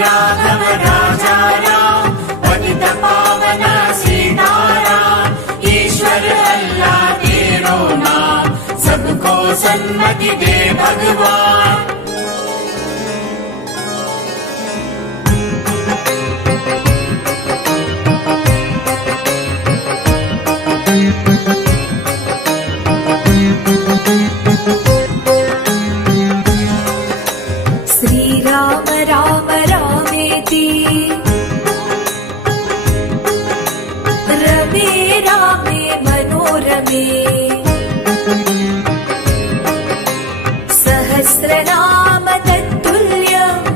राघव राजा राम पतित पावन सीताराम। ईश्वर अल्लाह तेरो नाम सबको सन्मति दे भगवान। श्री राम राम रामेति रमे रामे मनोरमे सहस्रनाम तत्तुल्यम्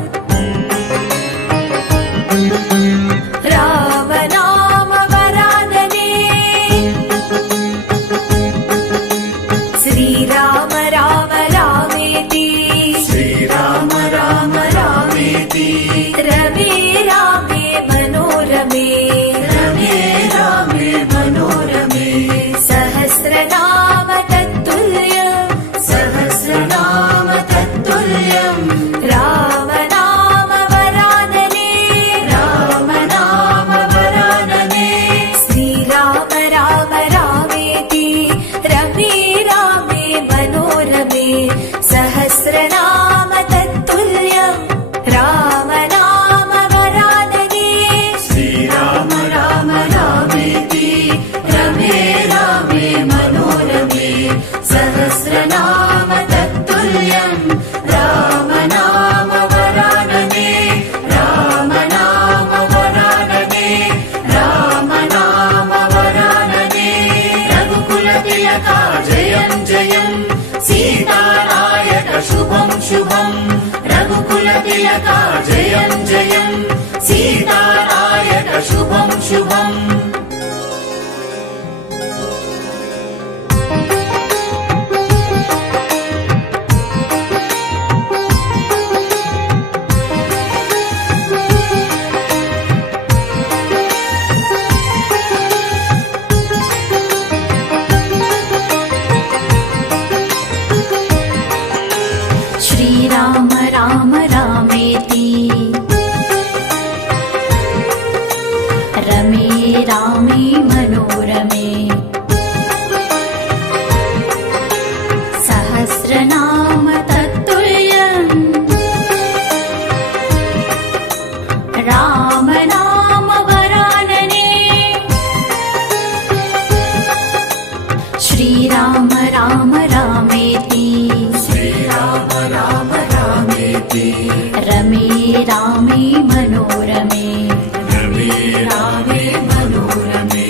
राम नाम वरानने। श्री राम राम रामेति राम राम रामेति रमे रामे मनोरमे रमे रामे मनोरमे सहस्रनाम तत्तुल्यम् सहस्रनाम तत्तुल्यम् राम नाम वरानने राम नाम वरानने। श्री राम राम रामेति रमे रामे मनोरमे सहस्रनाम तत्तुल्यम् राम नाम वरानने। श्री राम राम रामेति रमे रामे मनोरमे सहस्रनाम तत्तुल्यम् राम नाम वरानने राम नाम वरानने राम नाम वरानने। रघुकुल तिलका जयं जयं सीतानायक शुभं शुभं। रघुकुल तिलका जयं जयं सीतानायक शुभं शुभम्। श्री राम राम रामेति रमे रामे मनोरमे सहस्रनाम तत्तुल्यम् राम नाम वरानने। श्री राम राम रामेति श्री राम राम रामेति रमे रामे मनोरमे रमे रामे मनोरमे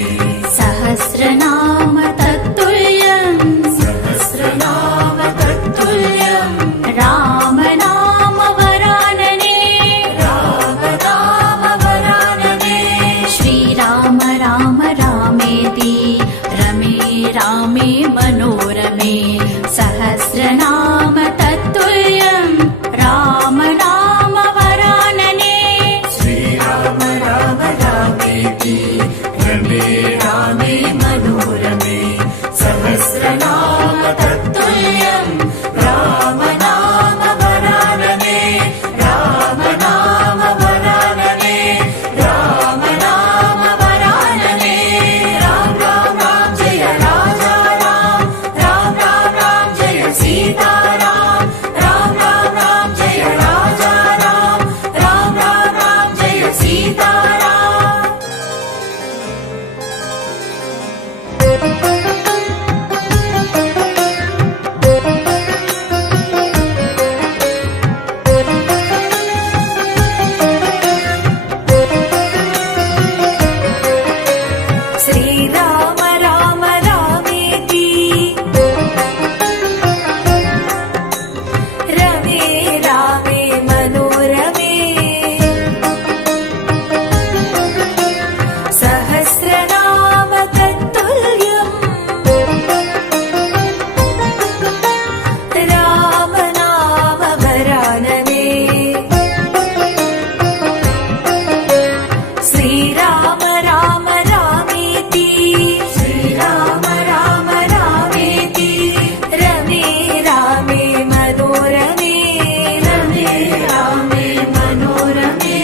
सहस्रनाम तत्तुल्यम् सहस्रनाम तत्तुल्यम् राम नाम वरानने राम नाम वरानने। श्री राम राम रामेति रमे रामे मनोरमे सहस्रनाम तत्तुल्यम् राम नाम वरानने। श्री राम राम रामेति रमे रामे मनोरमे सहस्रनाम तत्तुल्यम् राम नाम वरानने राम नाम वरानने राम नाम वरानने। राम राम राम जय राजा राम राम राम राम जय सीताराम राम राम राम जय राजा राम राम राम राम जय सीताराम। श्री राम राम रामेति रमे रामे मनोरमे सहस्रनाम तत्तुल्यम् राम नाम वरानने। श्री राम राम रामेति श्री राम राम रामेति रमे रामे मनोरमे रमे रामे मनोरमे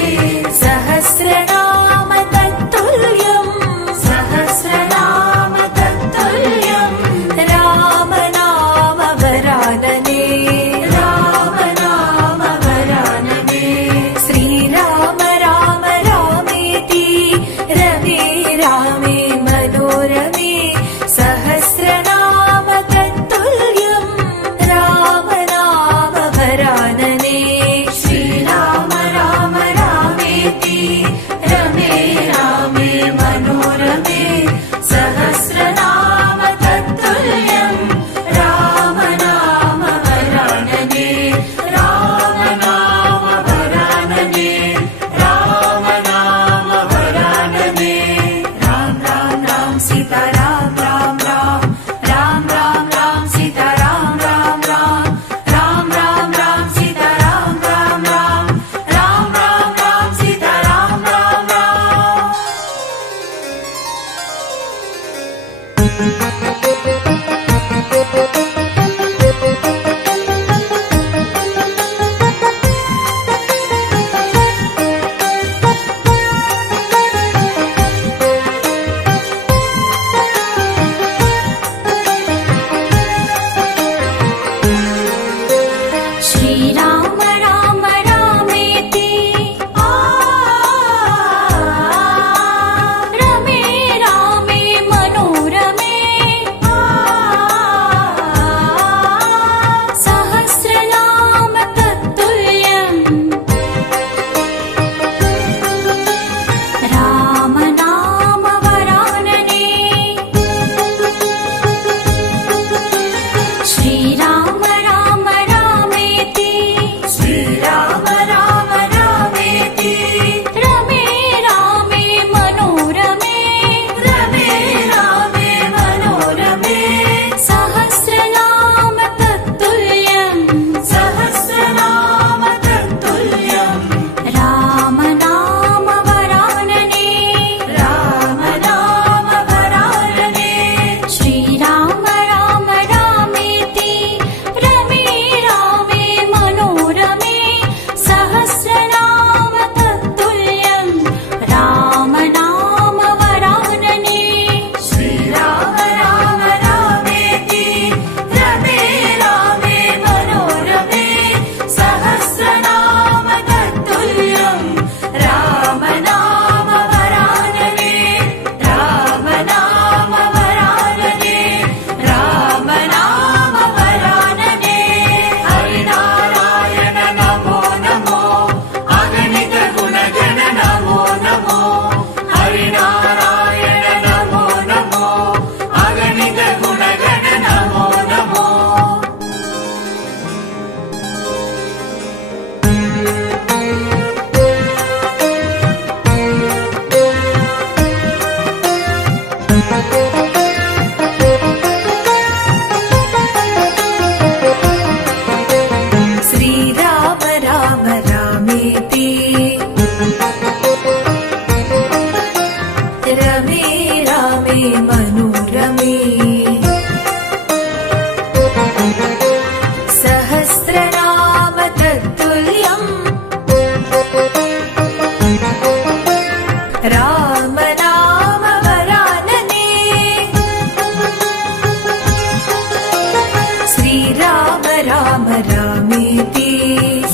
राम रामेति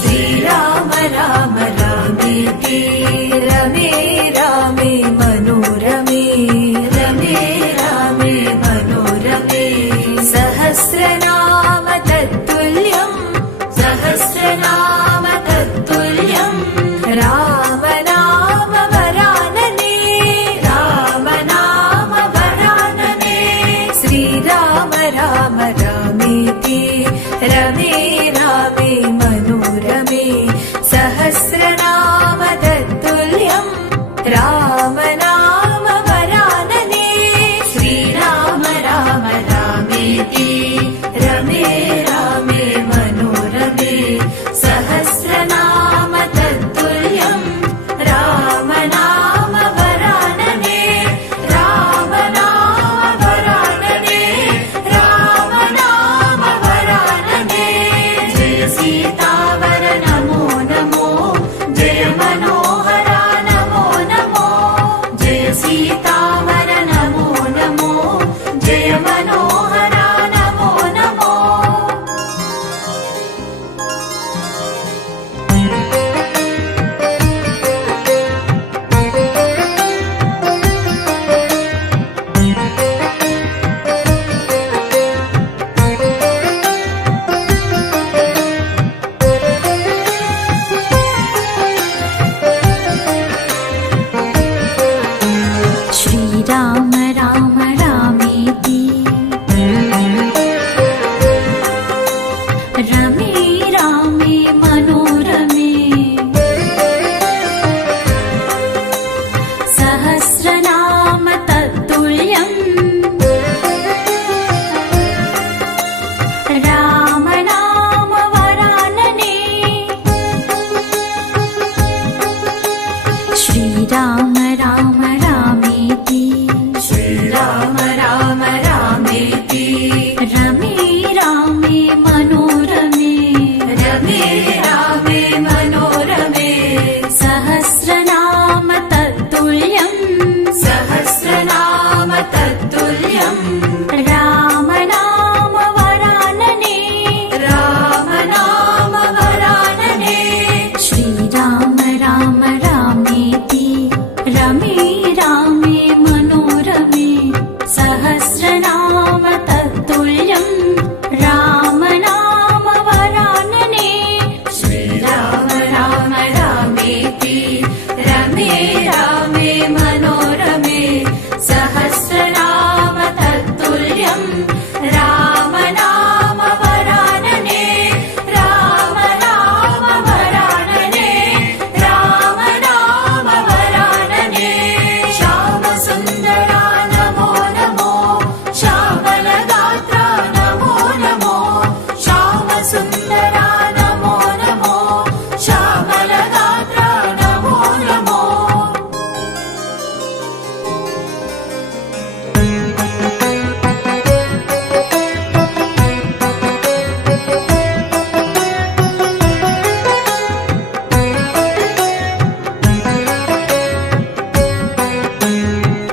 श्रीराम राम रामेति रमे रामे मनोरमे रमे रामे मनोरमे सहस्रनाम तत्तुल्यं सहस्रनाम तत्तुल्यं राम नाम वरानने राम नाम वरानने श्रीराम राम रामेति रमे रामे मनोरमे सहस्रनाम तत्तुल्यं राम नाम वरानने श्रीराम राम रामेति रमे रामे मनोरमे सहस्रनाम तत्तुल्यं राम नाम वरानने राम नाम वरानने राम नाम वरानने जय सीतावर नमो नमो जय मनोहरा नमो नमो जय सीतावर नमो नमो जय मनोहरा नमो नमो श्रीराम राम रामेति रमे रामे मनोरमे सहस्रनाम तत्तुल्यं राम नाम वरानने श्रीराम राम रामेति श्रीराम राम रामेति रमे रामे मनोरमे रमे रामे मनोरमे सहस्रनाम तत्तुल्यं सहस्रनाम तत्तुल्यं राम नाम वरानने राम नाम वरानने श्रीराम राम रामेति रमे रामे मनोरमे सहस्रनाम तत्तुल्यं राम नाम वरानने श्रीराम राम रामेति रमे रामे मनोरमे सहस्रनाम तत्तुल्यं राम नाम वरानने राम नाम वरानने राम नाम वरानने श्याम सुन्दरा नमो नमो श्यामलगात्रा नमो नमो श्याम सुन्दरा नमो नमो श्यामलगात्रा नमो नमो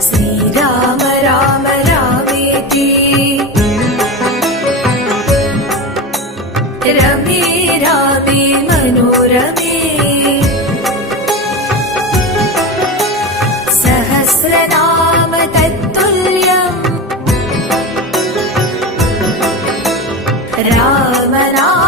श्रीराम राम रामेति रमे रामे मनोरमे सहस्रनाम तत्तुल्यं राम नाम